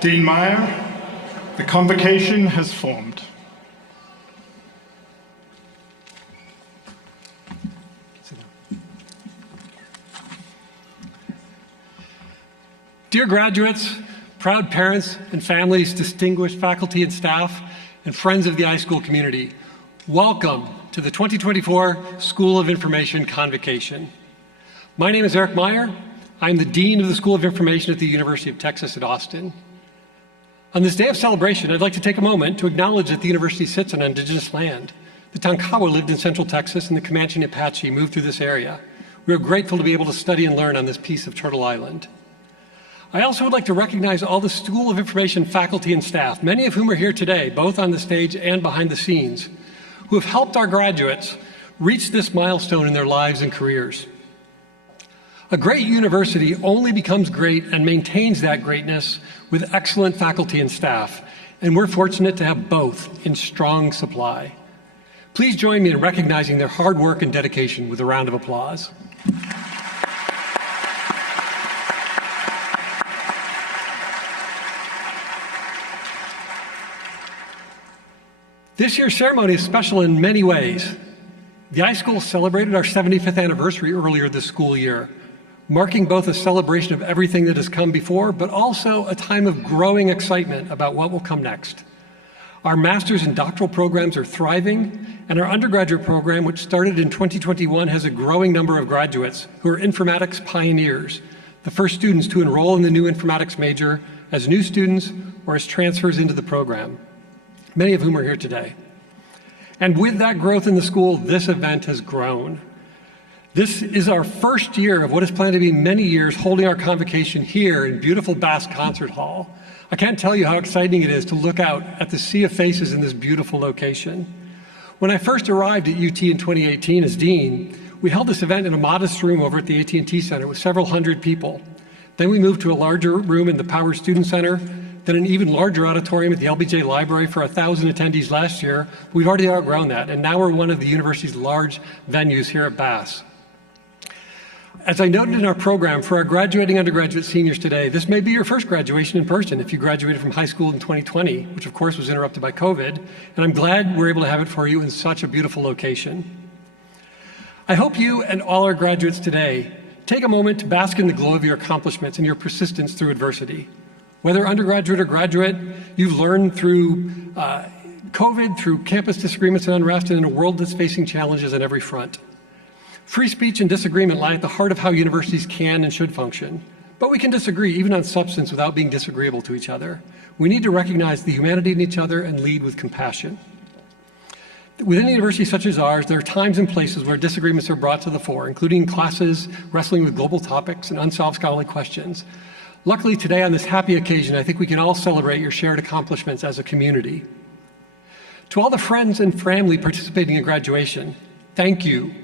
Dean Meyer, the convocation has formed. Dear graduates, proud parents and families, distinguished faculty and staff, and friends of the iSchool community, welcome to the 2024 School of Information Convocation. My name is Eric Meyer. I'm the Dean of the School of Information at the University of Texas at Austin. On this day of celebration, I'd like to take a moment to acknowledge that the university sits on indigenous land. The Tonkawa lived in Central Texas, and the Comanche and Apache moved through this area. We are grateful to be able to study and learn on this piece of Turtle Island. I also would like to recognize all the School of Information faculty and staff, many of whom are here today, both on the stage and behind the scenes, who have helped our graduates reach this milestone in their lives and careers. A great university only becomes great and maintains that greatness with excellent faculty and staff, and we're fortunate to have both in strong supply. Please join me in recognizing their hard work and dedication with a round of applause. This year's ceremony is special in many ways. The iSchool celebrated our 75th anniversary earlier this school year, marking both a celebration of everything that has come before, but also a time of growing excitement about what will come next. Our master's and doctoral programs are thriving, and our undergraduate program, which started in 2021, has a growing number of graduates who are informatics pioneers, the first students to enroll in the new informatics major as new students or as transfers into the program, many of whom are here today. And with that growth in the school, this event has grown. This is our first year of what is planned to be many years holding our convocation here in beautiful Bass Concert Hall. I can't tell you how exciting it is to look out at the sea of faces in this beautiful location. When I first arrived at UT in 2018 as dean, we held this event in a modest room over at the AT&T Center with several hundred people. Then we moved to a larger room in the Power Student Center, then an even larger auditorium at the LBJ Library for 1,000 attendees last year. We've already outgrown that, and now we're one of the university's large venues here at Bass. As I noted in our program, for our graduating undergraduate seniors today, this may be your first graduation in person if you graduated from high school in 2020, which of course was interrupted by COVID, and I'm glad we're able to have it for you in such a beautiful location. I hope you and all our graduates today take a moment to bask in the glow of your accomplishments and your persistence through adversity. Whether undergraduate or graduate, you've learned through COVID, through campus disagreements and unrest, and in a world that's facing challenges on every front. Free speech and disagreement lie at the heart of how universities can and should function. But we can disagree, even on substance, without being disagreeable to each other. We need to recognize the humanity in each other and lead with compassion. Within a university such as ours, there are times and places where disagreements are brought to the fore, including classes wrestling with global topics and unsolved scholarly questions. Luckily, today on this happy occasion, I think we can all celebrate your shared accomplishments as a community. To all the friends and family participating in graduation, thank you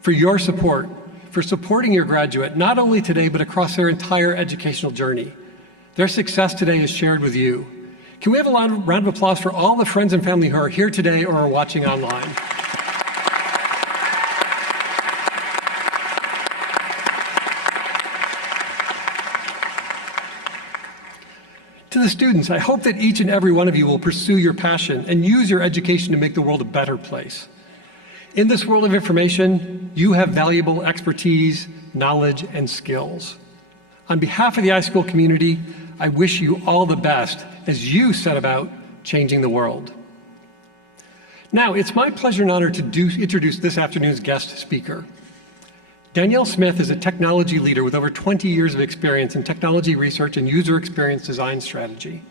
for your support, for supporting your graduate, not only today, but across their entire educational journey. Their success today is shared with you. Can we have a round of applause for all the friends and family who are here today or are watching online? To the students, I hope that each and every one of you will pursue your passion and use your education to make the world a better place. In this world of information, you have valuable expertise, knowledge, and skills. On behalf of the iSchool community, I wish you all the best as you set about changing the world. Now, it's my pleasure and honor to introduce this afternoon's guest speaker. Danielle Smith is a technology leader with over 20 years of experience in technology research and user experience design strategy.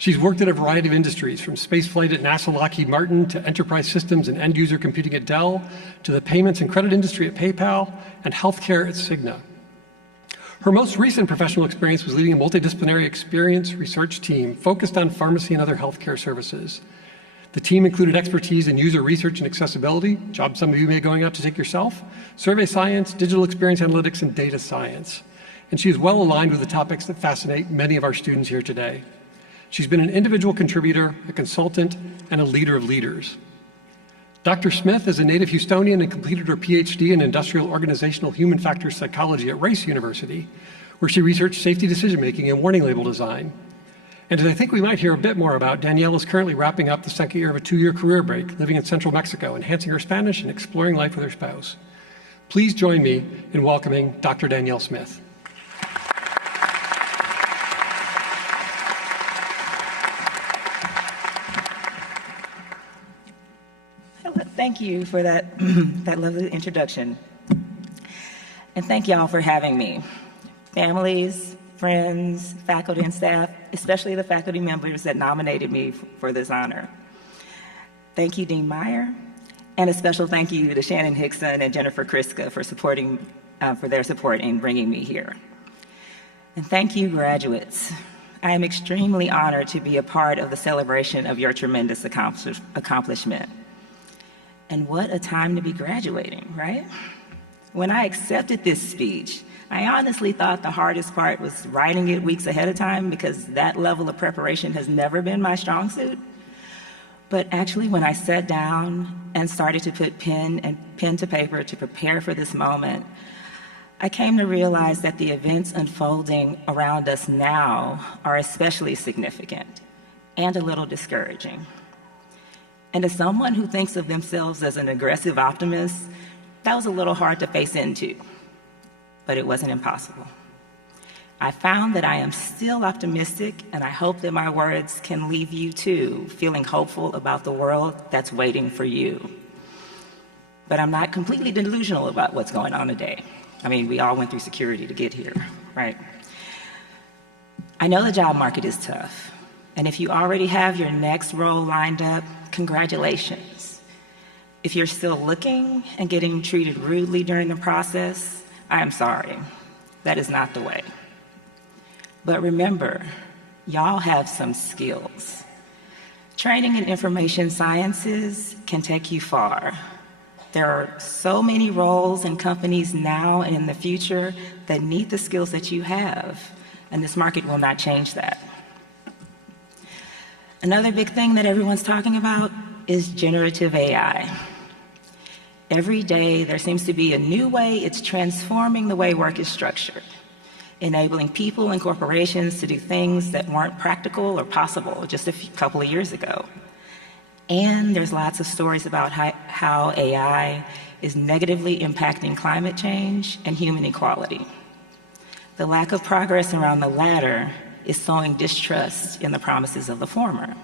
She's worked at a variety of industries, from spaceflight at NASA Lockheed Martin to enterprise systems and end-user computing at Dell, to the payments and credit industry at PayPal, and healthcare at Cigna. Her most recent professional experience was leading a multidisciplinary experience research team focused on pharmacy and other healthcare services. The team included expertise in user research and accessibility, jobs some of you may be going out to take yourself, survey science, digital experience analytics, and data science. And she is well aligned with the topics that fascinate many of our students here today. She's been an individual contributor, a consultant, and a leader of leaders. Dr. Smith is a native Houstonian and completed her PhD in industrial organizational human factors psychology at Rice University, where she researched safety decision-making and warning label design. And as I think we might hear a bit more about, Danielle is currently wrapping up the second year of a 2-year career break, living in central Mexico, enhancing her Spanish and exploring life with her spouse. Please join me in welcoming Dr. Danielle Smith. Thank you for that, that lovely introduction. And thank y'all for having me. Families, friends, faculty, and staff, especially the faculty members that nominated me for this honor. Thank you, Dean Meyer, and a special thank you to Shannon Hickson and Jennifer Kriska for their support in bringing me here. And thank you, graduates. I am extremely honored to be a part of the celebration of your tremendous accomplishment. And what a time to be graduating, right? When I accepted this speech, I honestly thought the hardest part was writing it weeks ahead of time because that level of preparation has never been my strong suit. But actually, when I sat down and started to put pen to paper to prepare for this moment, I came to realize that the events unfolding around us now are especially significant and a little discouraging. And as someone who thinks of themselves as an aggressive optimist, that was a little hard to face into, but it wasn't impossible. I found that I am still optimistic, and I hope that my words can leave you too, feeling hopeful about the world that's waiting for you. But I'm not completely delusional about what's going on today. I mean, we all went through security to get here, right? I know the job market is tough, and if you already have your next role lined up, congratulations. If you're still looking and getting treated rudely during the process, I am sorry. That is not the way. But remember, y'all have some skills. Training in information sciences can take you far. There are so many roles and companies now and in the future that need the skills that you have, and this market will not change that. Another big thing that everyone's talking about is generative AI. Every day, there seems to be a new way it's transforming the way work is structured, enabling people and corporations to do things that weren't practical or possible just a couple of years ago. And there's lots of stories about how AI is negatively impacting climate change and human equality. The lack of progress around the latter is sowing distrust in the promises of the former.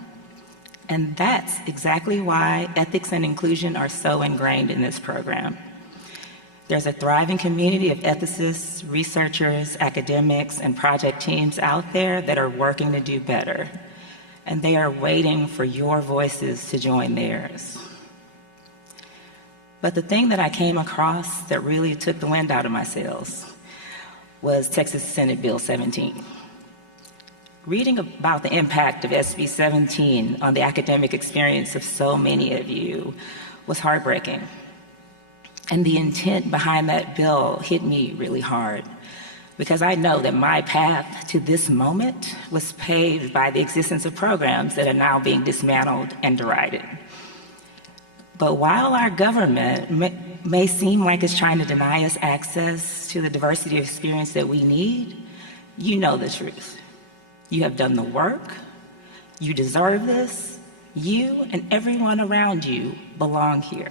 And that's exactly why ethics and inclusion are so ingrained in this program. There's a thriving community of ethicists, researchers, academics, and project teams out there that are working to do better. And they are waiting for your voices to join theirs. But the thing that I came across that really took the wind out of my sails was Texas Senate Bill 17. Reading about the impact of SB 17 on the academic experience of so many of you was heartbreaking. And the intent behind that bill hit me really hard, because I know that my path to this moment was paved by the existence of programs that are now being dismantled and derided. But while our government may seem like it's trying to deny us access to the diversity of experience that we need, you know the truth. You have done the work, you deserve this, you and everyone around you belong here.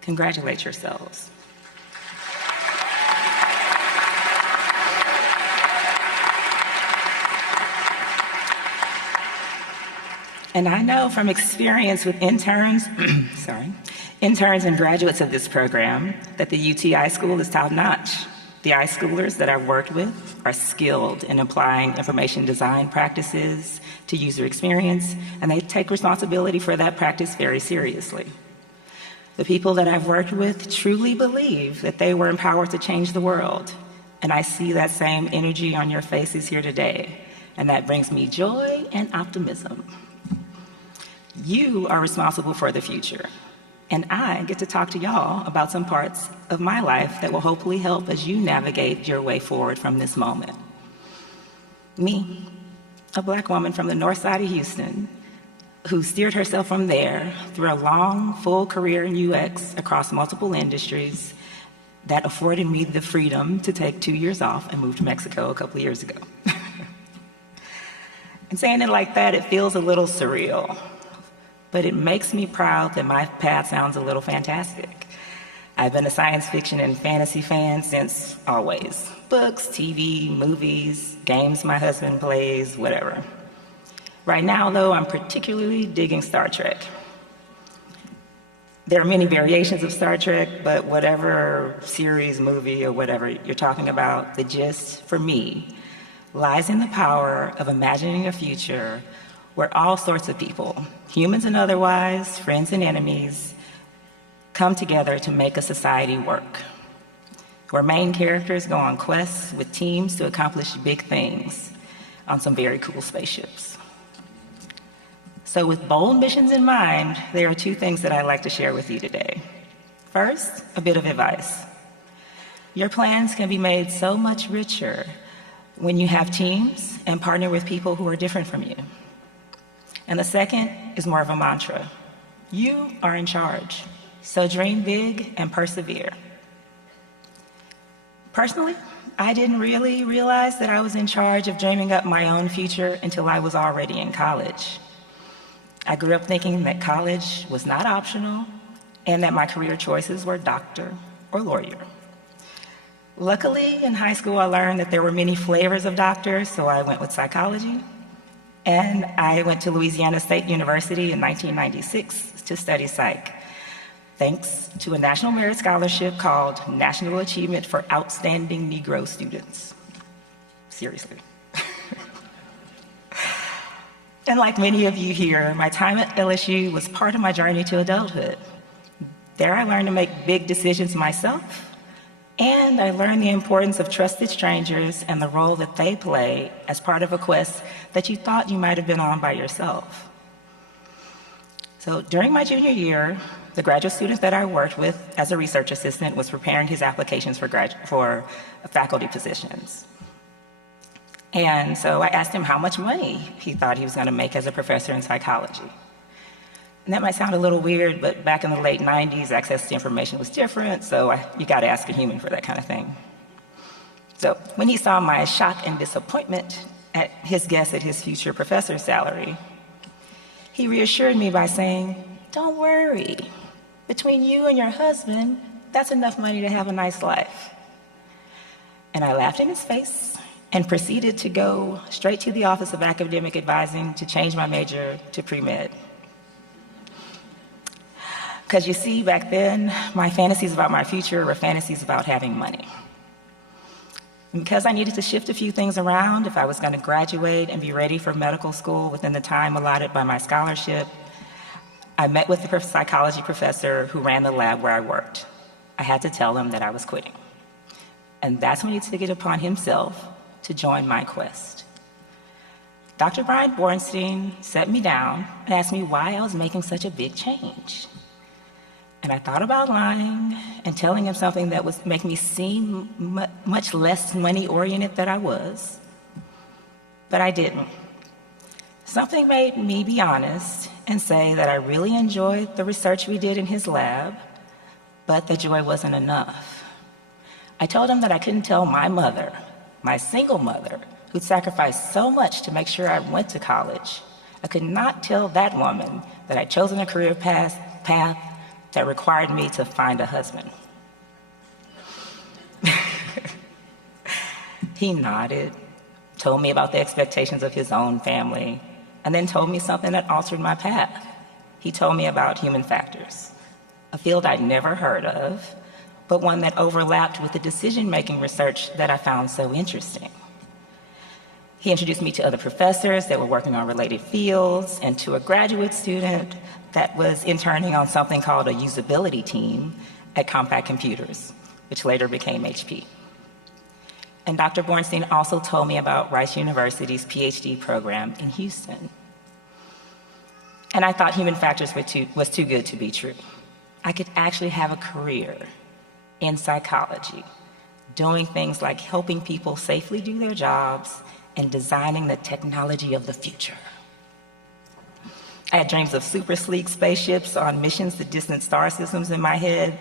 Congratulate yourselves. And I know from experience with interns, interns and graduates of this program, that the UT iSchool is top-notch. The iSchoolers that I've worked with are skilled in applying information design practices to user experience, and they take responsibility for that practice very seriously. The people that I've worked with truly believe that they were empowered to change the world, and I see that same energy on your faces here today, and that brings me joy and optimism. You are responsible for the future, and I get to talk to y'all about some parts of my life that will hopefully help as you navigate your way forward from this moment. Me, a Black woman from the north side of Houston, who steered herself from there through a long, full career in UX across multiple industries that afforded me the freedom to take 2 years off and move to Mexico a couple of years ago. And saying it like that, it feels a little surreal, but it makes me proud that my path sounds a little fantastic. I've been a science fiction and fantasy fan since always. Books, TV, movies, games my husband plays, whatever. Right now, though, I'm particularly digging Star Trek. There are many variations of Star Trek, but whatever series, movie, or whatever you're talking about, the gist, for me, lies in the power of imagining a future where all sorts of people, humans and otherwise, friends and enemies, come together to make a society work, where main characters go on quests with teams to accomplish big things on some very cool spaceships. So with bold missions in mind, there are two things that I'd like to share with you today. First, a bit of advice. Your plans can be made so much richer when you have teams and partner with people who are different from you. And the second is more of a mantra. You are in charge, so dream big and persevere. Personally, I didn't really realize that I was in charge of dreaming up my own future until I was already in college. I grew up thinking that college was not optional and that my career choices were doctor or lawyer. Luckily, in high school, I learned that there were many flavors of doctors, so I went with psychology. And I went to Louisiana State University in 1996 to study psych, thanks to a National Merit Scholarship called National Achievement for Outstanding Negro Students. Seriously. And like many of you here, my time at LSU was part of my journey to adulthood. There I learned to make big decisions myself, and I learned the importance of trusted strangers and the role that they play as part of a quest that you thought you might have been on by yourself. So during my junior year, the graduate student that I worked with as a research assistant was preparing his applications for faculty positions. And so I asked him how much money he thought he was going to make as a professor in psychology. And that might sound a little weird, but back in the late 90s, access to information was different, so you got to ask a human for that kind of thing. So when he saw my shock and disappointment at his guess at his future professor's salary, he reassured me by saying, "Don't worry. Between you and your husband, that's enough money to have a nice life." And I laughed in his face and proceeded to go straight to the Office of Academic Advising to change my major to pre-med. Because you see, back then, my fantasies about my future were fantasies about having money. And because I needed to shift a few things around if I was going to graduate and be ready for medical school within the time allotted by my scholarship, I met with the psychology professor who ran the lab where I worked. I had to tell him that I was quitting. And that's when he took it upon himself to join my quest. Dr. Brian Bornstein set me down and asked me why I was making such a big change. And I thought about lying and telling him something that would make me seem much less money-oriented than I was, but I didn't. Something made me be honest and say that I really enjoyed the research we did in his lab, but the joy wasn't enough. I told him that I couldn't tell my mother, my single mother, who'd sacrificed so much to make sure I went to college. I could not tell that woman that I'd chosen a career path that required me to find a husband. He nodded, told me about the expectations of his own family, and then told me something that altered my path. He told me about human factors, a field I'd never heard of, but one that overlapped with the decision-making research that I found so interesting. He introduced me to other professors that were working on related fields and to a graduate student that was interning on something called a usability team at Compaq Computers, which later became HP. And Dr. Bornstein also told me about Rice University's PhD program in Houston. And I thought human factors was too good to be true. I could actually have a career in psychology, doing things like helping people safely do their jobs and designing the technology of the future. I had dreams of super sleek spaceships on missions to distant star systems in my head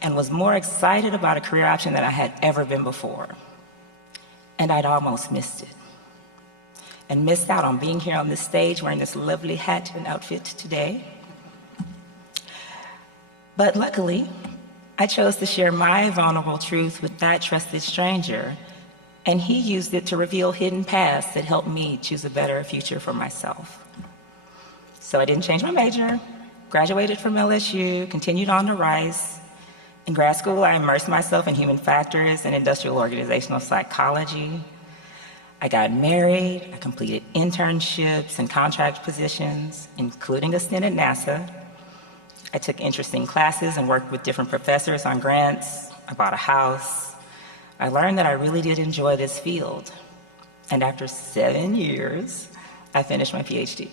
and was more excited about a career option than I had ever been before. And I'd almost missed it. and missed out on being here on this stage wearing this lovely hat and outfit today. But luckily, I chose to share my vulnerable truth with that trusted stranger, and he used it to reveal hidden paths that helped me choose a better future for myself. So I didn't change my major, graduated from LSU, continued on to Rice. In grad school, I immersed myself in human factors and industrial organizational psychology. I got married, I completed internships and contract positions, including a stint at NASA. I took interesting classes and worked with different professors on grants. I bought a house. I learned that I really did enjoy this field. And after 7 years, I finished my PhD.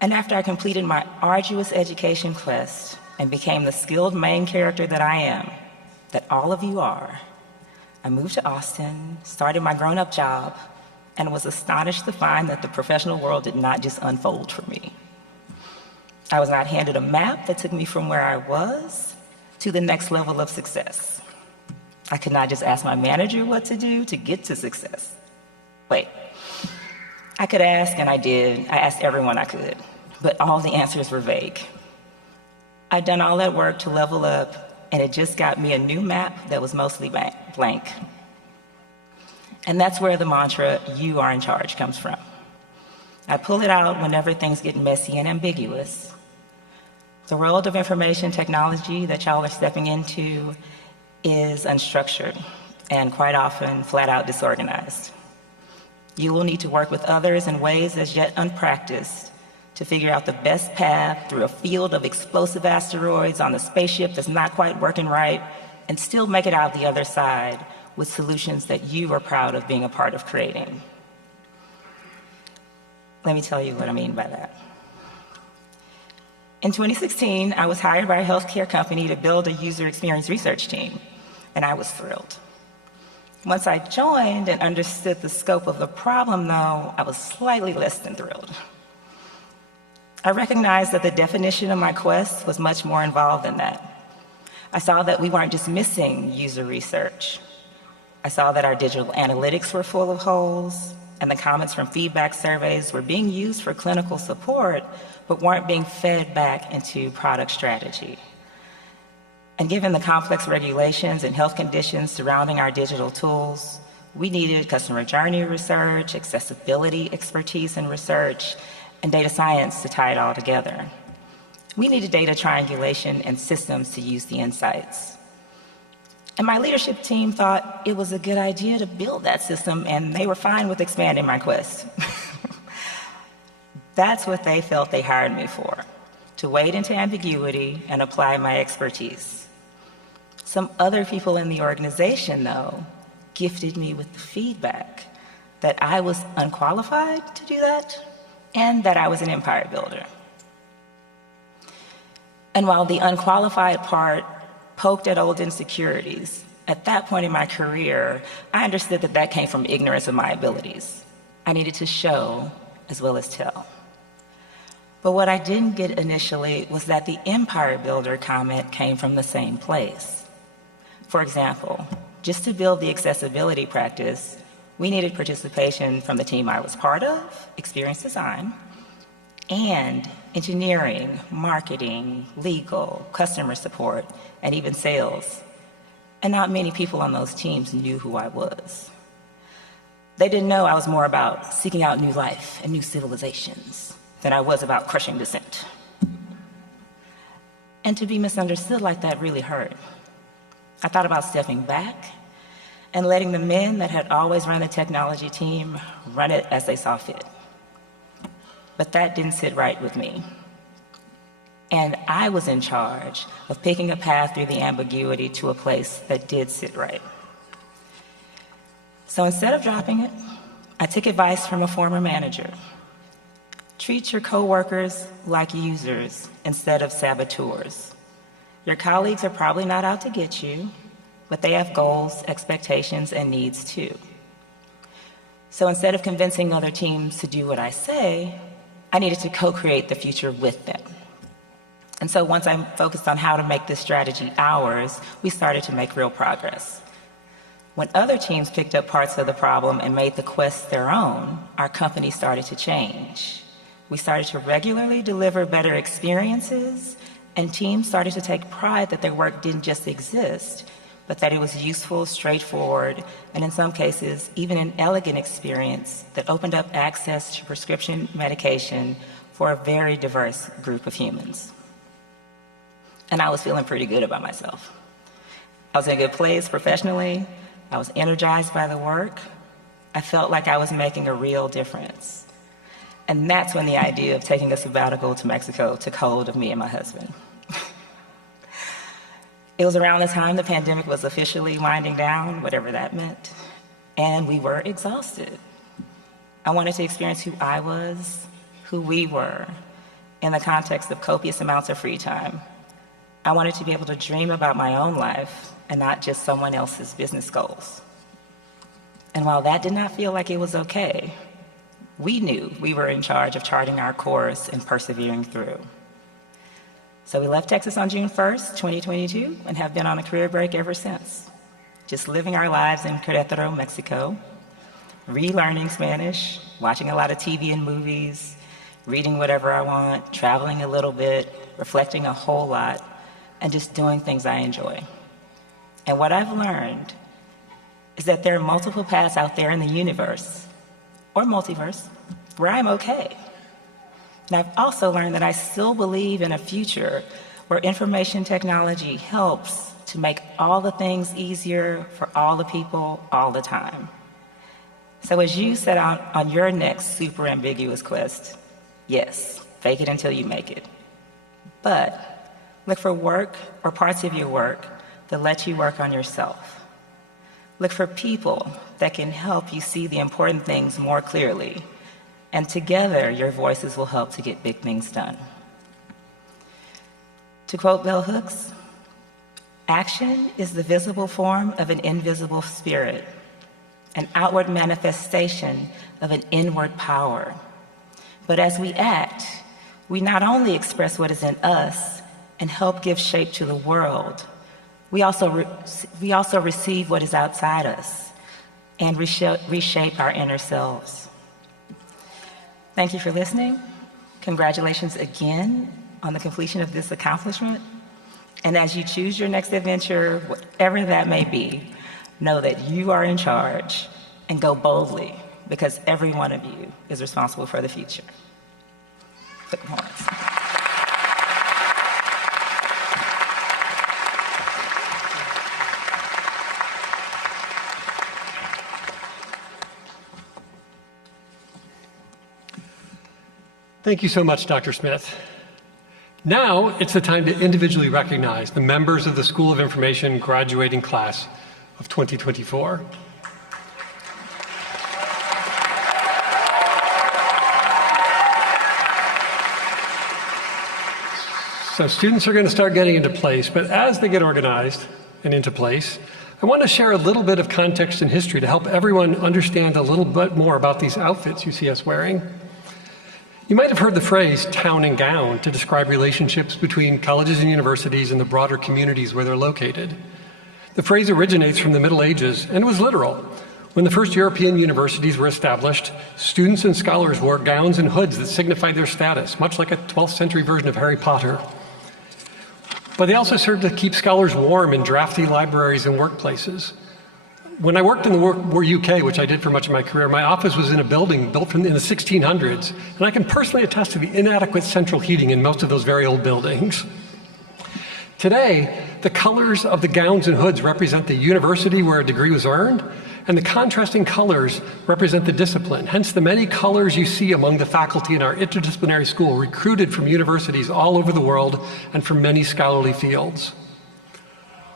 And after I completed my arduous education quest and became the skilled main character that I am, that all of you are, I moved to Austin, started my grown-up job, and was astonished to find that the professional world did not just unfold for me. I was not handed a map that took me from where I was to the next level of success. I could not just ask my manager what to do to get to success. Wait, I could ask, and I did. I asked everyone I could, but all the answers were vague. I'd done all that work to level up, and it just got me a new map that was mostly blank. And that's where the mantra, "You are in charge," comes from. I pull it out whenever things get messy and ambiguous. The world of information technology that y'all are stepping into is unstructured and quite often flat out disorganized. You will need to work with others in ways as yet unpracticed to figure out the best path through a field of explosive asteroids on a spaceship that's not quite working right, and still make it out the other side with solutions that you are proud of being a part of creating. Let me tell you what I mean by that. In 2016, I was hired by a healthcare company to build a user experience research team, and I was thrilled. Once I joined and understood the scope of the problem, though, I was slightly less than thrilled. I recognized that the definition of my quest was much more involved than that. I saw that we weren't just missing user research. I saw that our digital analytics were full of holes, and the comments from feedback surveys were being used for clinical support, but weren't being fed back into product strategy. And given the complex regulations and health conditions surrounding our digital tools, we needed customer journey research, accessibility expertise and research, and data science to tie it all together. We needed data triangulation and systems to use the insights. And my leadership team thought it was a good idea to build that system, and they were fine with expanding my quest. That's what they felt they hired me for, to wade into ambiguity and apply my expertise. Some other people in the organization, though, gifted me with the feedback that I was unqualified to do that, and that I was an empire builder. And while the unqualified part poked at old insecurities, at that point in my career, I understood that that came from ignorance of my abilities. I needed to show as well as tell. But what I didn't get initially was that the empire builder comment came from the same place. For example, just to build the accessibility practice, we needed participation from the team I was part of, experience design, and engineering, marketing, legal, customer support, and even sales. And not many people on those teams knew who I was. They didn't know I was more about seeking out new life and new civilizations than I was about crushing dissent. And to be misunderstood like that really hurt. I thought about stepping back and letting the men that had always run the technology team run it as they saw fit. But that didn't sit right with me. And I was in charge of picking a path through the ambiguity to a place that did sit right. So instead of dropping it, I took advice from a former manager. Treat your coworkers like users instead of saboteurs. Your colleagues are probably not out to get you, but they have goals, expectations, and needs too. So instead of convincing other teams to do what I say, I needed to co-create the future with them. And so once I focused on how to make this strategy ours, we started to make real progress. When other teams picked up parts of the problem and made the quest their own, our company started to change. We started to regularly deliver better experiences, and teams started to take pride that their work didn't just exist, but that it was useful, straightforward, and in some cases, even an elegant experience that opened up access to prescription medication for a very diverse group of humans. And I was feeling pretty good about myself. I was in a good place professionally. I was energized by the work. I felt like I was making a real difference. And that's when the idea of taking a sabbatical to Mexico took hold of me and my husband. It was around the time the pandemic was officially winding down, whatever that meant, and we were exhausted. I wanted to experience who I was, who we were, in the context of copious amounts of free time. I wanted to be able to dream about my own life and not just someone else's business goals. And while that did not feel like it was okay, we knew we were in charge of charting our course and persevering through. So we left Texas on June 1st, 2022, and have been on a career break ever since. Just living our lives in Querétaro, Mexico, relearning Spanish, watching a lot of TV and movies, reading whatever I want, traveling a little bit, reflecting a whole lot, and just doing things I enjoy. And what I've learned is that there are multiple paths out there in the universe, or multiverse, where I'm okay. And I've also learned that I still believe in a future where information technology helps to make all the things easier for all the people all the time. So as you set out on your next super ambiguous quest, yes, fake it until you make it. But look for work or parts of your work that let you work on yourself. Look for people that can help you see the important things more clearly. And together, your voices will help to get big things done. To quote Bell Hooks, action is the visible form of an invisible spirit, an outward manifestation of an inward power. But as we act, we not only express what is in us and help give shape to the world, we also receive what is outside us and reshape our inner selves. Thank you for listening. Congratulations again on the completion of this accomplishment. And as you choose your next adventure, whatever that may be, know that you are in charge and go boldly, because every one of you is responsible for the future. Good morning. Thank you so much, Dr. Smith. Now it's the time to individually recognize the members of the School of Information graduating class of 2024. So students are going to start getting into place, but as they get organized and into place, I want to share a little bit of context and history to help everyone understand a little bit more about these outfits you see us wearing. You might have heard the phrase town and gown to describe relationships between colleges and universities and the broader communities where they're located. The phrase originates from the Middle Ages and was literal. When the first European universities were established, students and scholars wore gowns and hoods that signified their status, much like a 12th century version of Harry Potter. But they also served to keep scholars warm in drafty libraries and workplaces. When I worked in the UK, which I did for much of my career, my office was in a building built in the 1600s, and I can personally attest to the inadequate central heating in most of those very old buildings. Today, the colors of the gowns and hoods represent the university where a degree was earned, and the contrasting colors represent the discipline. Hence the many colors you see among the faculty in our interdisciplinary school, recruited from universities all over the world and from many scholarly fields.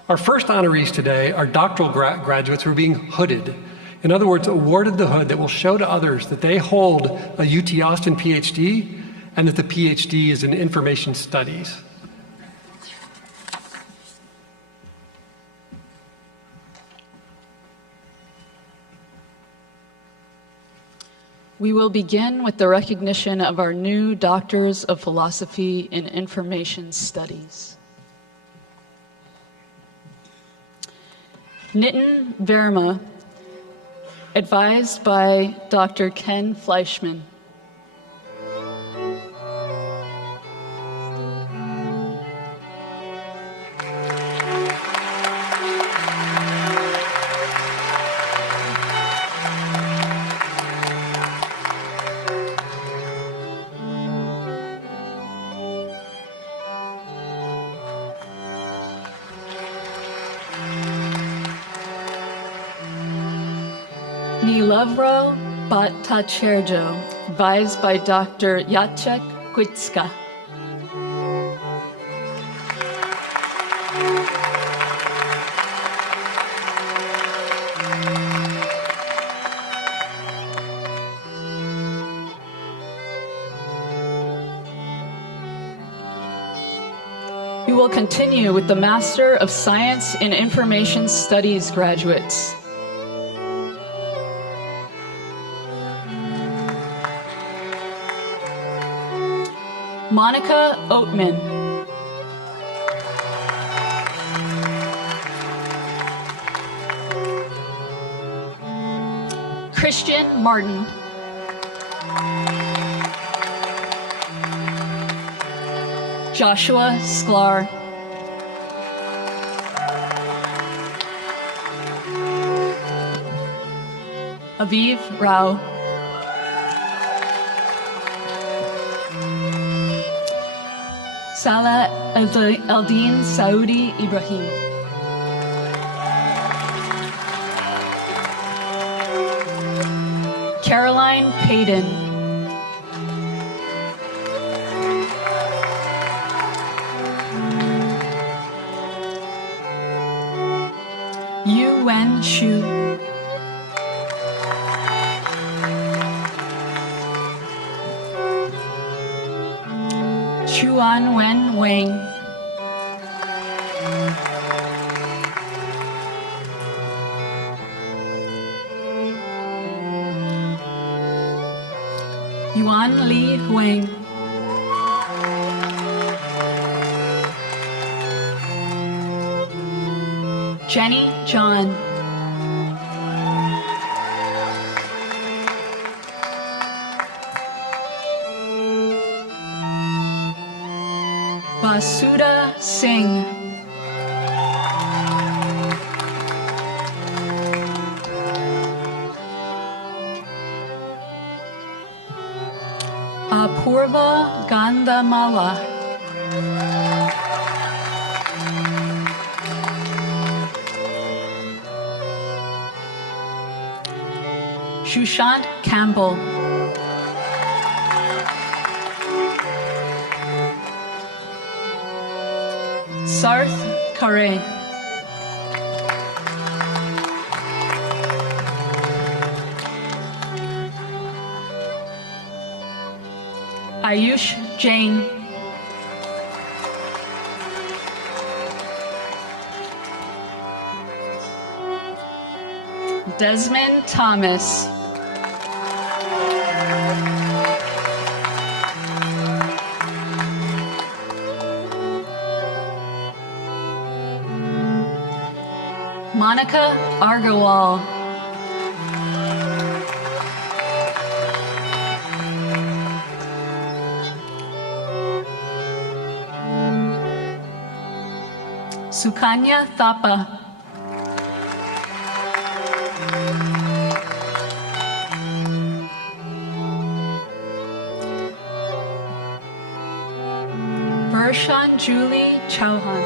Our first honorees today are doctoral graduates who are being hooded. In other words, awarded the hood that will show to others that they hold a UT Austin PhD and that the PhD is in information studies. We will begin with the recognition of our new Doctors of Philosophy in Information Studies. Nitin Verma, advised by Dr. Ken Fleischman. Nilavro Bhattacharya, advised by Dr. Jacek Kwiecka. We will continue with the Master of Science in Information Studies graduates. Monica Oatman. Christian Martin. Joshua Sklar. Aviv Rao. Salah Eldin Saudi Ibrahim. Caroline Payton. Yu Wen Shu. Chuan Wen Wang. Yuan Li Huang. Jenny John. Basuda Singh. Apurva Gandhamala. Shushant Campbell. Sarth Kare. Ayush Jain. Desmond Thomas. Monica Argawal. Sukanya Thapa. Vershan Julie Chauhan.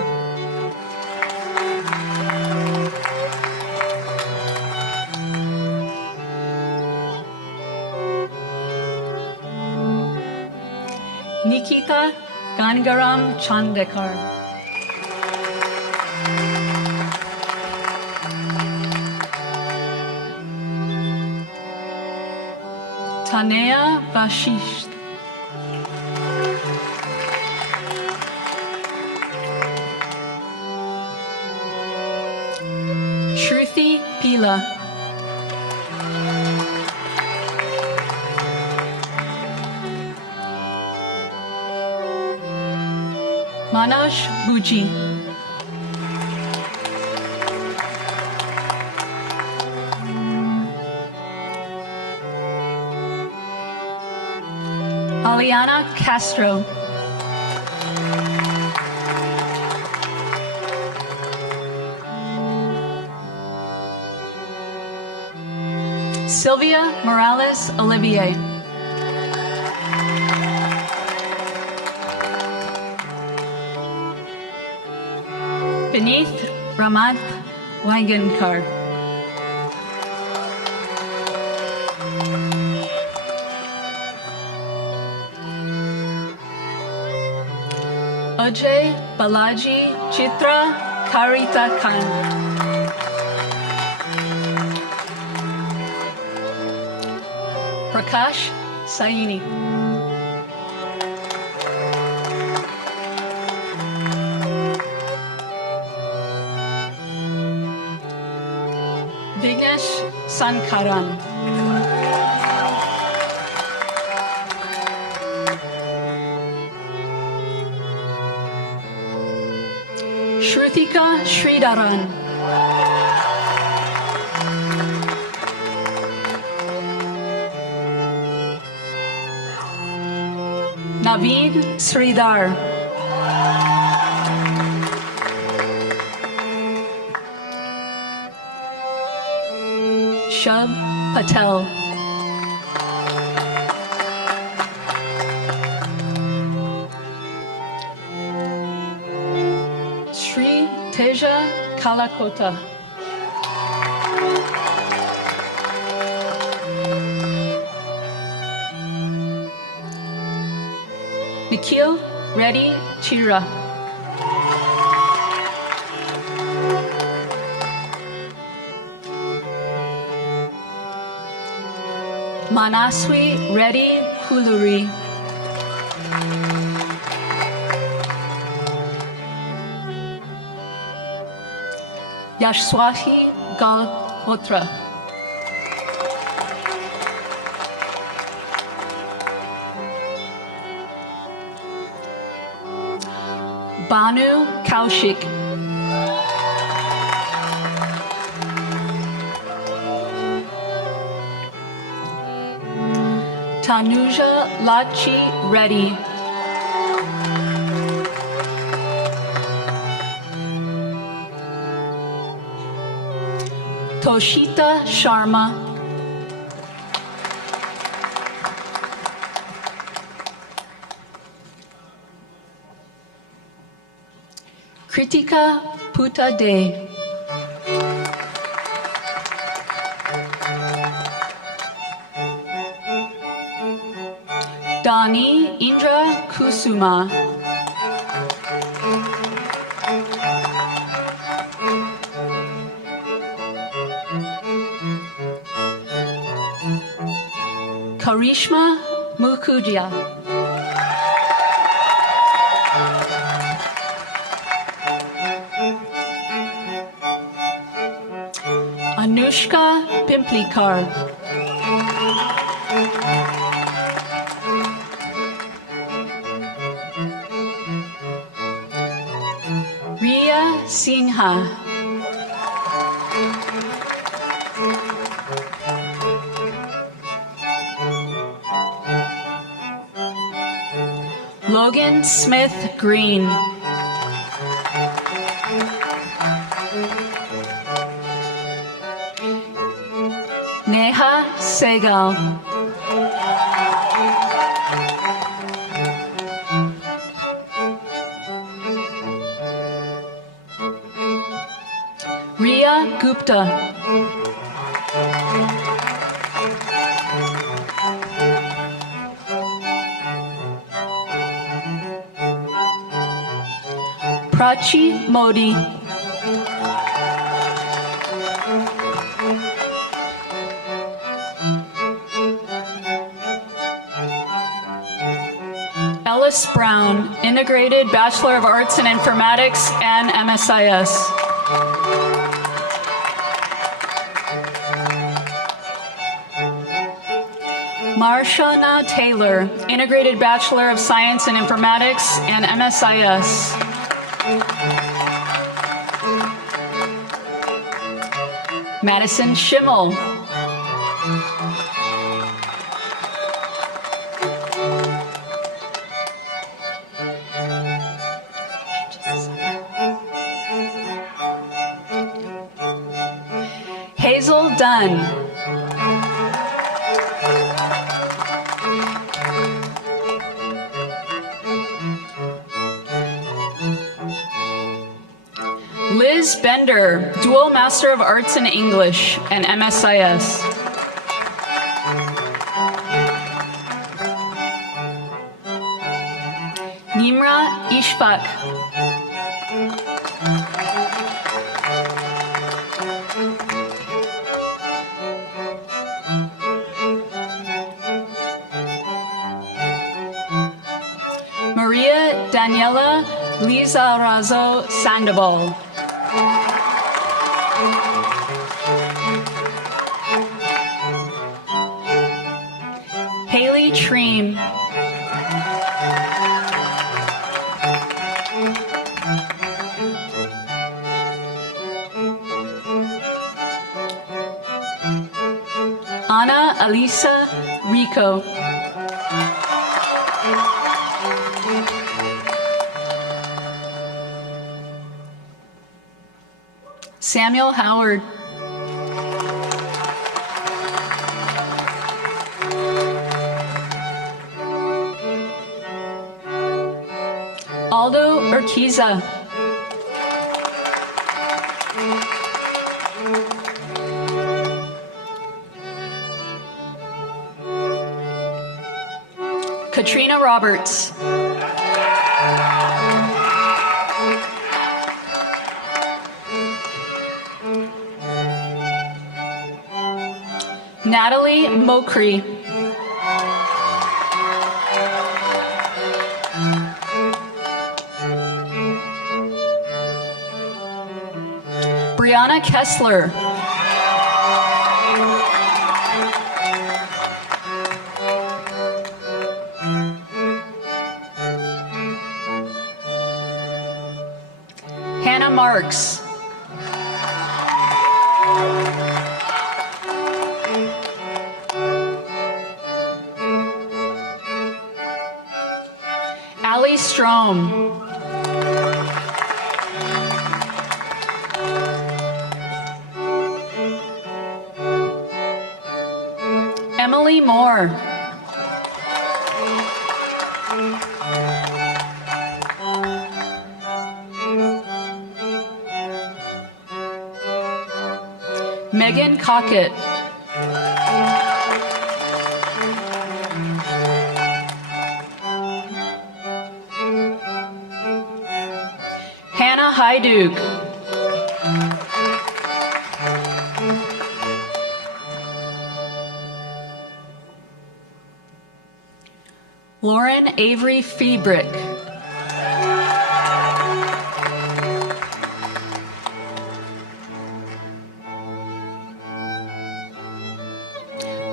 Nikita Gangaram Chandekar. Tanea Vashish. Shruti Pila. Manoj Buji. Mariana Castro. Sylvia Morales Olivier. Beneath Ramat Wangenkar. Ajay Balaji Chitra Karita Khan. Prakash Saini. Vignesh Sankaran. Shrutika Sridharan. Naveen Sridhar. Shub Patel. Sri Teja Kalakota. Nikhil Reddy Chira. Manaswi Reddy Kuluri. Yashwati Galhotra. Banu Kaushik. Tanuja Lachi Reddy. Toshita Sharma. Kritika Puta De. Dani Indra Kusuma. Karishma Mukhudia. Anushka Pimplikar. Riya Sinha. Logan Smith Green. Neha Segal. Riya Gupta. Prachi Modi. Ellis Brown, Integrated Bachelor of Arts in Informatics and MSIS. Marshana Taylor, Integrated Bachelor of Science in Informatics and MSIS. Madison Schimmel. Hazel Dunn. Liz Bender, dual Master of Arts in English and MSIS. Nimra Ishfaq. Maria Daniela Lizarazo Sandoval. Haley Treem. Ana Alisa Rico. Samuel Howard. Aldo Urquiza. Katrina Roberts. Natalie Mokri. Brianna Kessler. Hannah Marks. Allie Strom. Emily Moore. Megan Cockett. Hannah Hyduke. Lauren Avery Feebrick.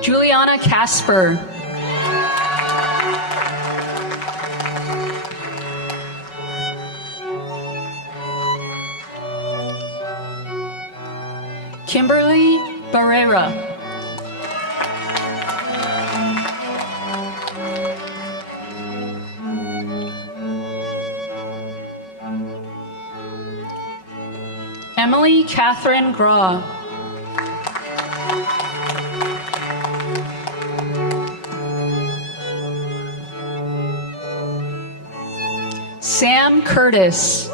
Juliana Casper. Kimberly Barrera. Emily Catherine Graw. Sam Curtis.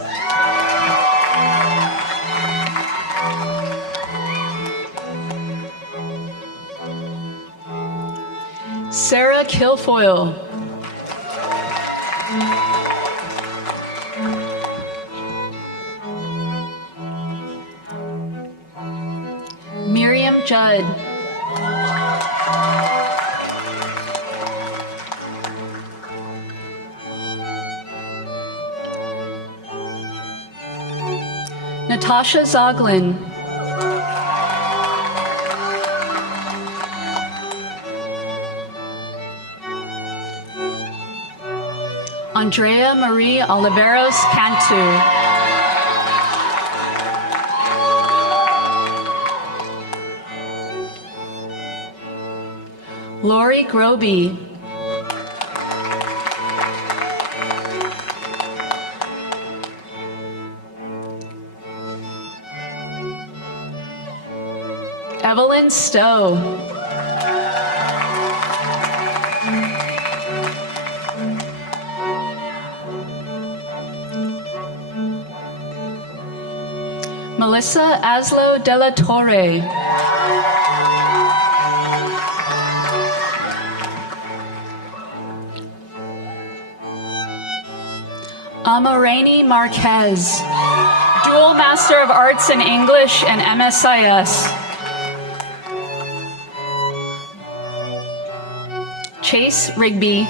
Sarah Kilfoyle. Miriam Judd. Natasha Zoglin. Andrea Marie Oliveros Cantu. Lori Groby. Evelyn Stowe. Melissa Aslo de la Torre. Amarani Marquez, Dual Master of Arts in English and MSIS. Chase Rigby.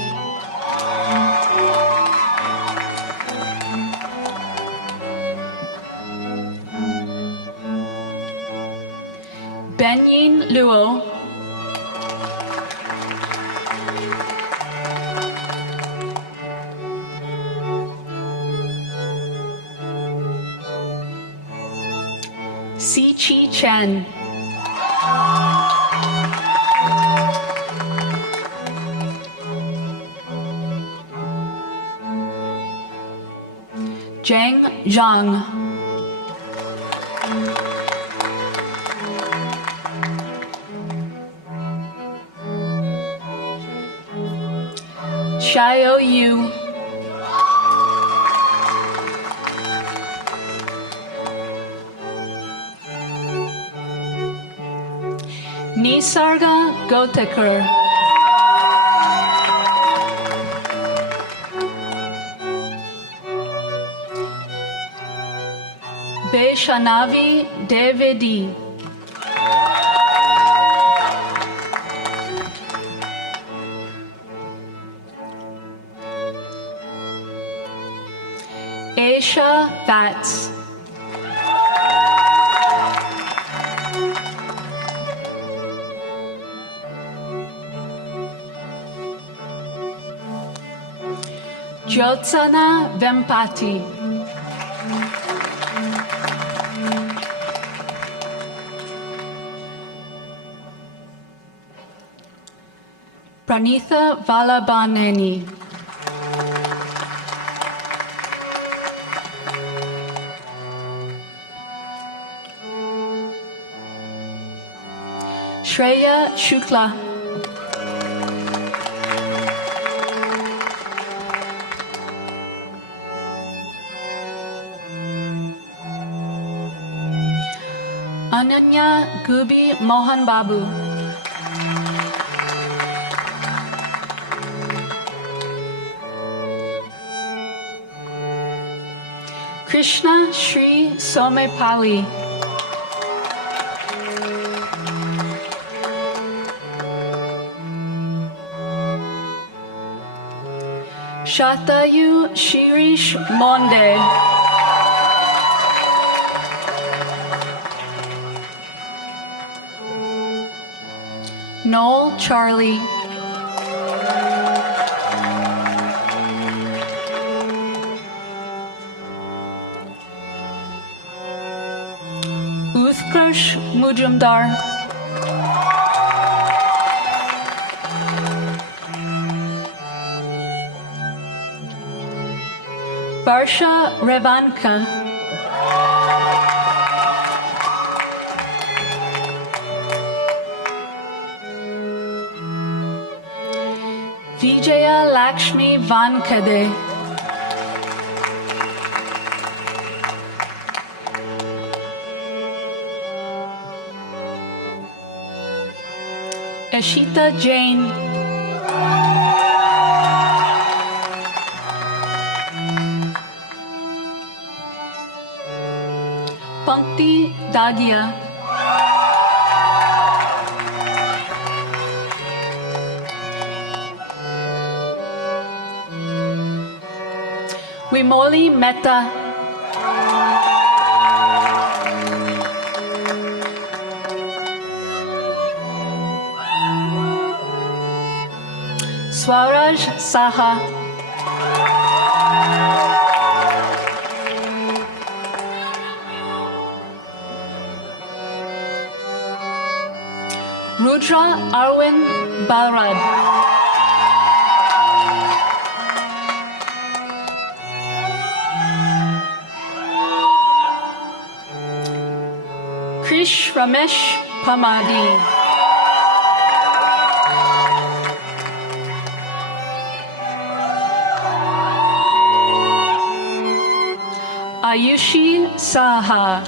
Benyin Luo. Si Chi Chen. Zhang Zhang. Xiao Yu. Nisarga Gotekar. Vaishnavi Devedi. Aisha Vats. Jyotsana Vempati. Pranitha Valabaneni. Shreya Shukla. Ananya Gubi Mohan Babu. Krishna Shri Somepali. Shatayu Shirish Monde. Noel Charlie. Uthkrosh Mujumdar. Varsha Revanka. Vijaya Lakshmi Vankade. Ashita Jain. Pankti Dagia. Vimoli Mehta. Swaraj Saha. Rudra Arwin Balrad. Krish Ramesh Pamadi. Ayushi Saha.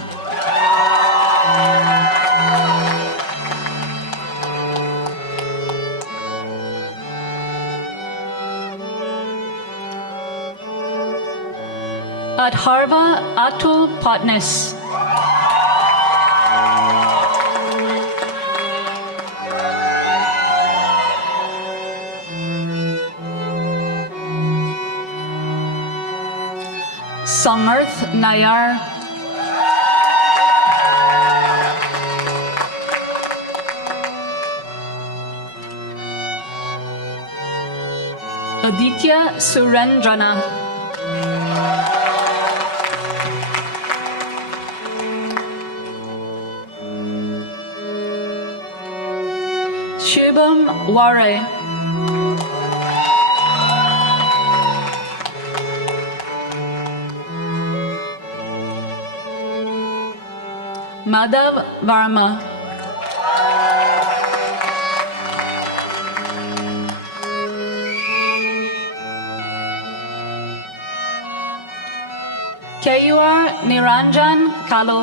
Adharva Atul Patnis. Samarth Nayar. Aditya Surendrana. Shubham Ware. Madhav Varma. KUR Niranjan Kalo.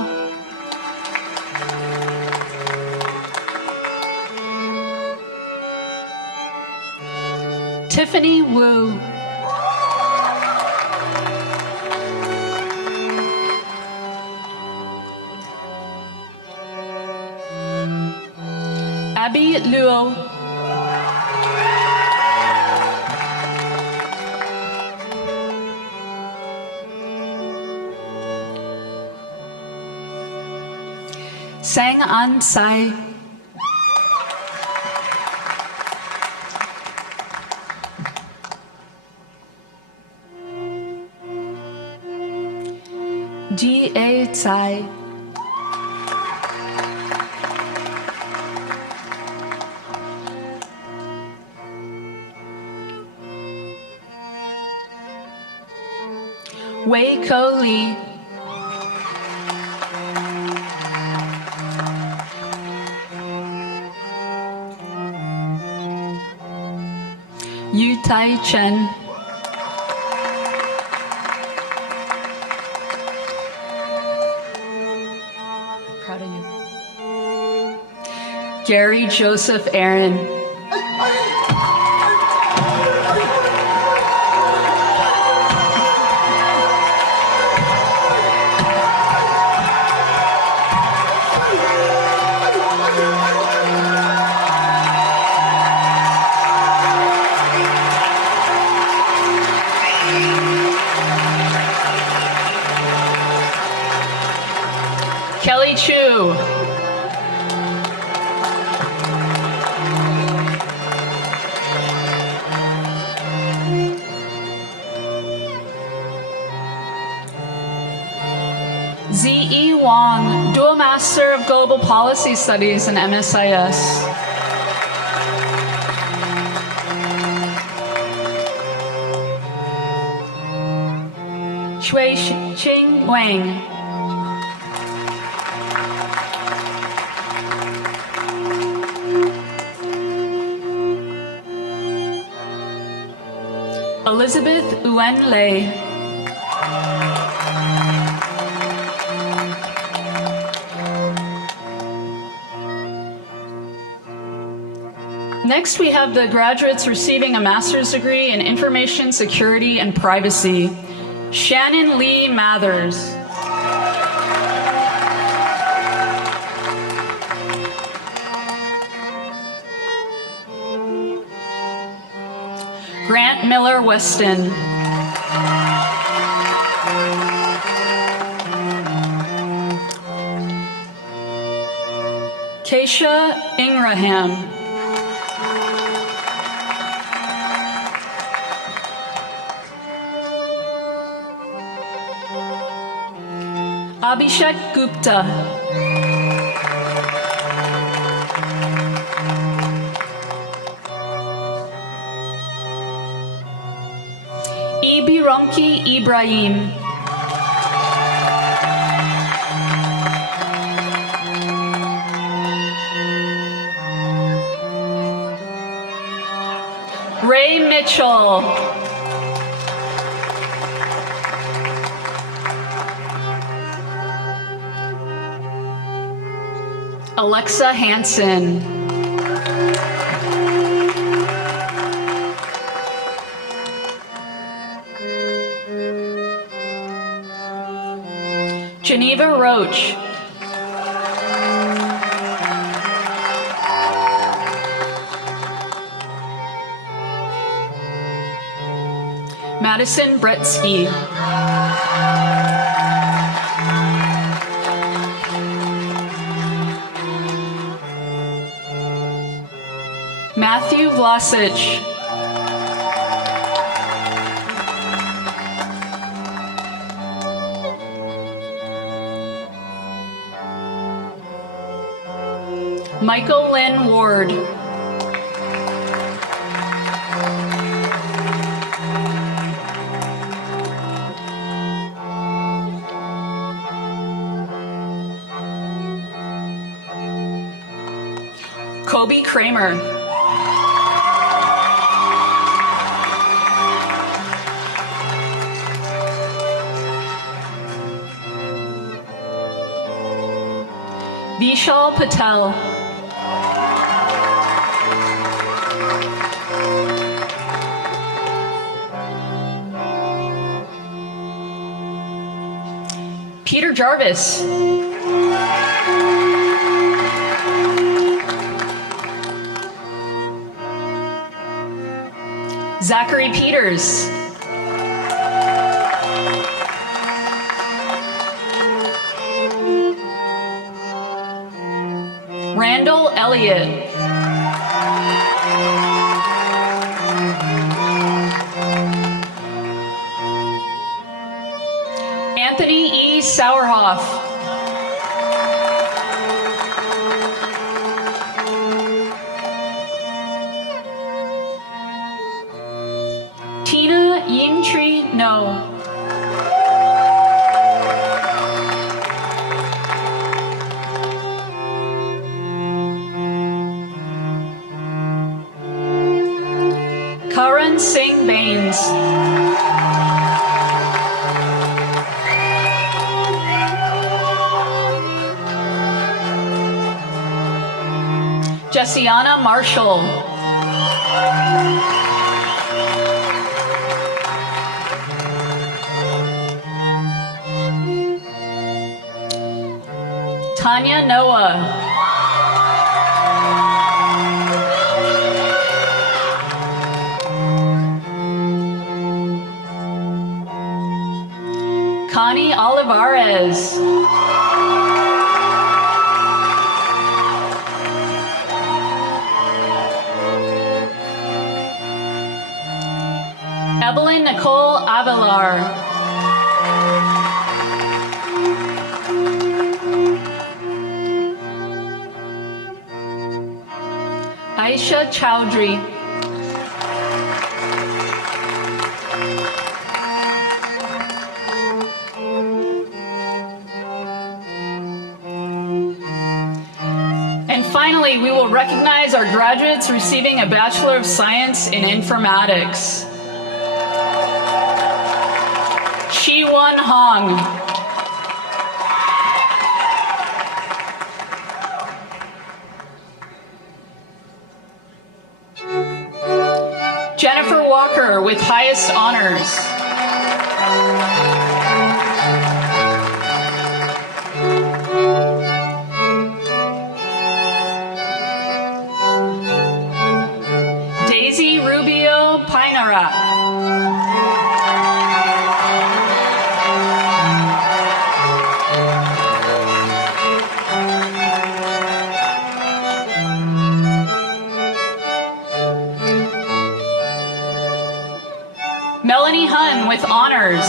Tiffany Wu. Abby Luo. Sang An Sai. G.A. Tsai. Wei Ko Lee. Yu Tai Chen. Proud of you. Gary Joseph Aaron. Kelly Chu. Z.E. Wong, Dual Master of Global Policy Studies and MSIS. Shui Ching Wang. Elizabeth Uen Lei. Next, we have the graduates receiving a master's degree in Information Security and Privacy. Shannon Lee Mathers. Grant Miller Weston. Keisha Ingraham. Abhishek Gupta. Ibironki Ibrahim. Mitchell. Alexa Hansen. Geneva Roach. Madison Bretsky. Matthew Vlasich. Michael Lynn Ward. Kobe Kramer. Vishal Patel. Peter Jarvis. Zachary Peters. Randall Elliott. Anthony E. Sauerhoff. Tina Yingtree No. Karan Singh Baines. Jessiana Marshall. Tanya Noah. Connie Olivares. Evelyn Nicole Avelar. Aisha Chowdhury. And finally, we will recognize our graduates receiving a Bachelor of Science in Informatics. Shi-Won Hong. Jennifer Walker with highest honors. Daisy Rubio Pinarak. Melanie Hun with honors.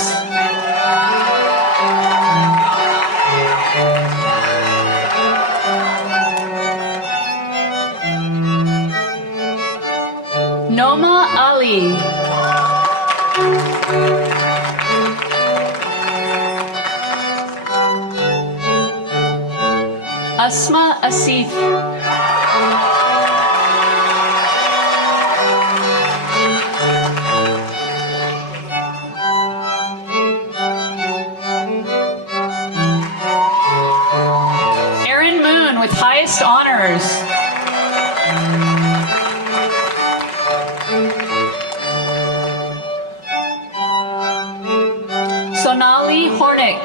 Noma Ali. Asma Asif. highest honors. Sonali Hornick.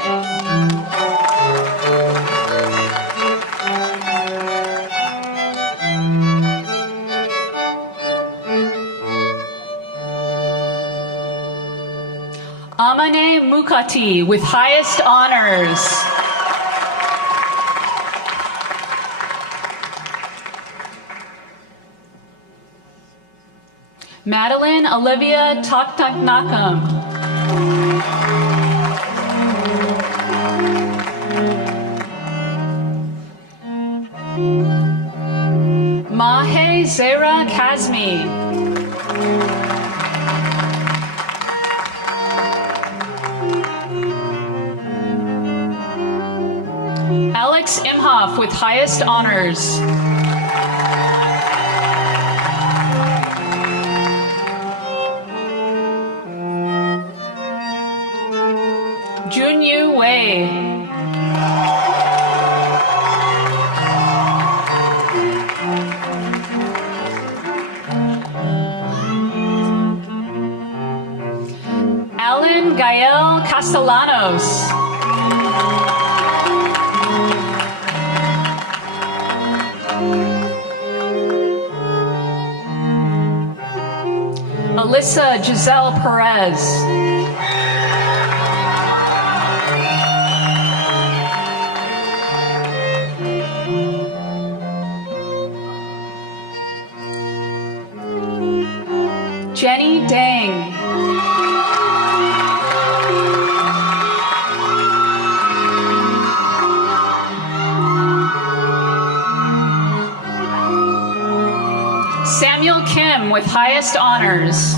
Amane Mukati with highest honors. Madeline Olivia Taktaknakam. Mahe Zera Kazmi. Alex Imhoff with highest honors. Junyu Wei. Alan Gael Castellanos. Alyssa Giselle Perez. Jenny Dang. Samuel Kim with highest honors.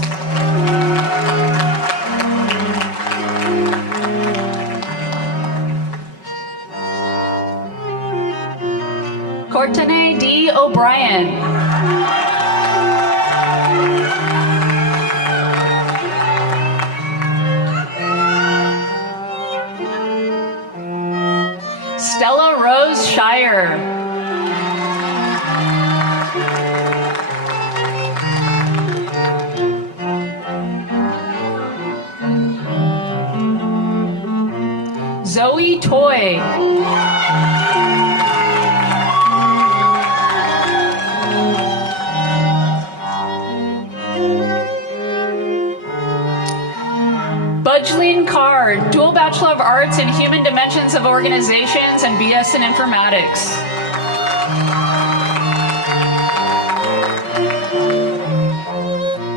Courtney D. O'Brien. Stella Rose Shire. Zoe Toy. Budgeline Carr, dual Bachelor of Arts in Human Dimensions of Organizations and BS in Informatics.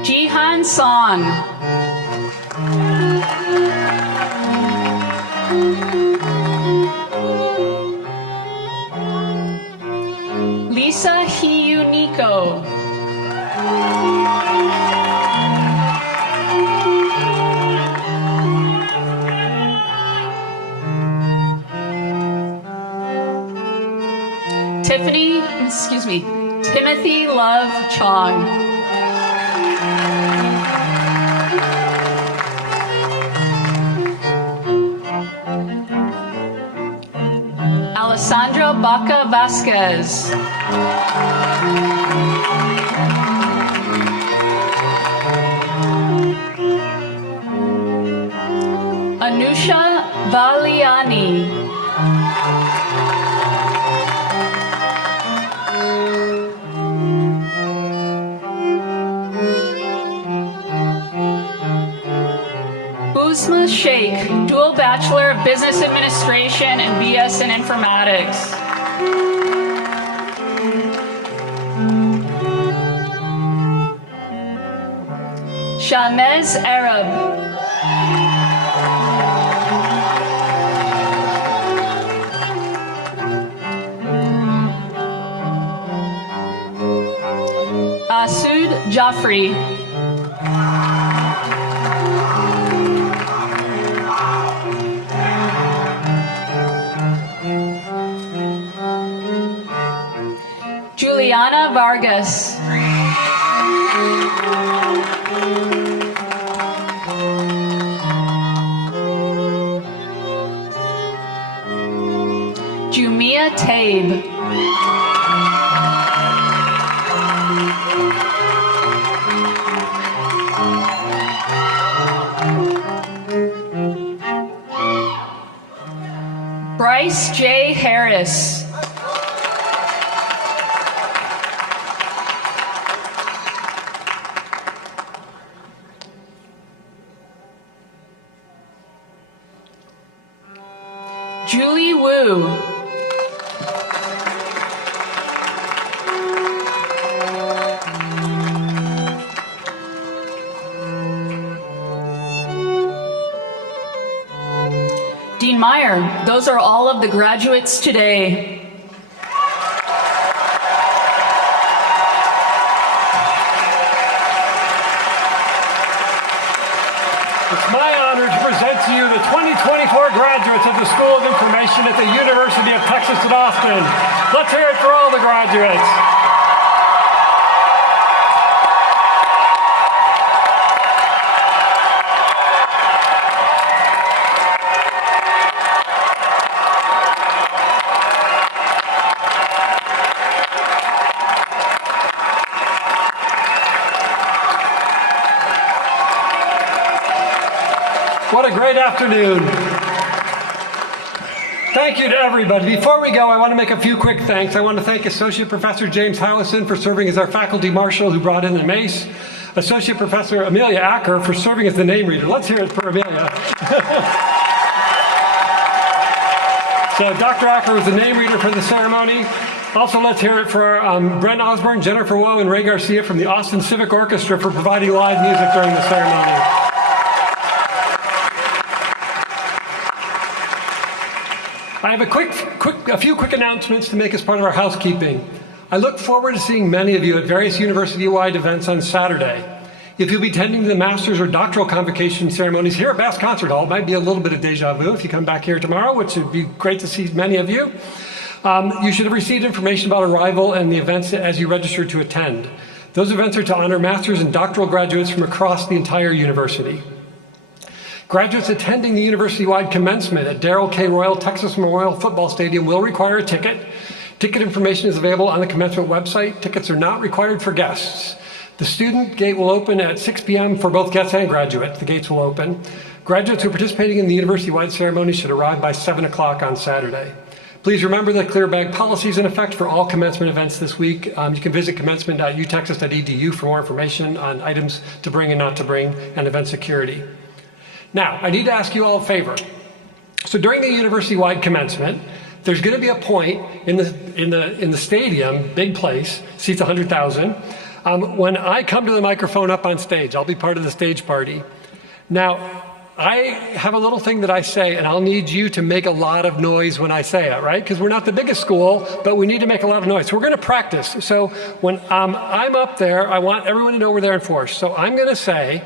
Jihan Song. Lisa Hiyuniko. Timothy Love Chong. Alessandra Baca Vasquez. Anusha Valiani. Uzma Sheikh, dual Bachelor of Business Administration and BS in Informatics. Shamez Arab. Asud Jaffrey. Juliana Vargas. Jumia Tabe. Bryce J. Harris. Julie Wu. Dean Meyer, those are all of the graduates today. It's my honor to present to you the 2024 graduates of the School of Information at the University of Texas at Austin. Let's hear it for all the graduates. What a great afternoon. Thank you to everybody. Before we go, I want to make a few quick thanks. I want to thank Associate Professor James Howison for serving as our faculty marshal who brought in the mace. Associate Professor Amelia Acker for serving as the name reader. Let's hear it for Amelia. So Dr. Acker was the name reader for the ceremony. Also, let's hear it for Brent Osborne, Jennifer Woe, and Ray Garcia from the Austin Civic Orchestra for providing live music during the ceremony. I have a few quick announcements to make as part of our housekeeping. I look forward to seeing many of you at various university-wide events on Saturday. If you'll be attending the master's or doctoral convocation ceremonies here at Bass Concert Hall, it might be a little bit of deja vu if you come back here tomorrow, which would be great to see many of you. You should have received information about arrival and the events as you registered to attend. Those events are to honor master's and doctoral graduates from across the entire university. Graduates attending the university-wide commencement at Darrell K. Royal Texas Memorial Football Stadium will require a ticket. Ticket information is available on the commencement website. Tickets are not required for guests. The student gate will open at 6 p.m. for both guests and graduates. The gates will open. Graduates who are participating in the university-wide ceremony should arrive by 7 o'clock on Saturday. Please remember that clear bag policy is in effect for all commencement events this week. You can visit commencement.utexas.edu for more information on items to bring and not to bring and event security. Now, I need to ask you all a favor. So during the university-wide commencement, there's going to be a point in the stadium, big place, seats 100,000. When I come to the microphone up on stage, I'll be part of the stage party. Now, I have a little thing that I say, and I'll need you to make a lot of noise when I say it, right? Because we're not the biggest school, but we need to make a lot of noise. So we're going to practice. So when I'm up there, I want everyone to know we're there in force. So I'm going to say,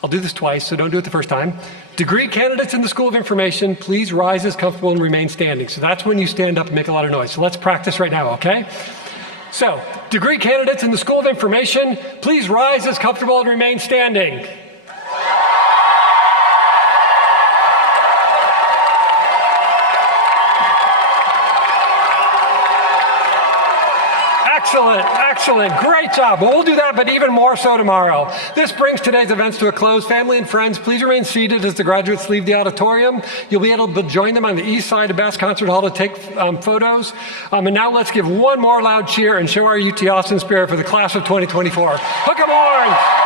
I'll do this twice, so don't do it the first time. Degree candidates in the School of Information, please rise as comfortable and remain standing. So that's when you stand up and make a lot of noise. So let's practice right now, okay? So, degree candidates in the School of Information, please rise as comfortable and remain standing. Excellent, excellent, great job. Well, we'll do that, but even more so tomorrow. This brings today's events to a close. Family and friends, please remain seated as the graduates leave the auditorium. You'll be able to join them on the east side of Bass Concert Hall to take photos. And now let's give one more loud cheer and show our UT Austin spirit for the class of 2024. Hook 'em horns!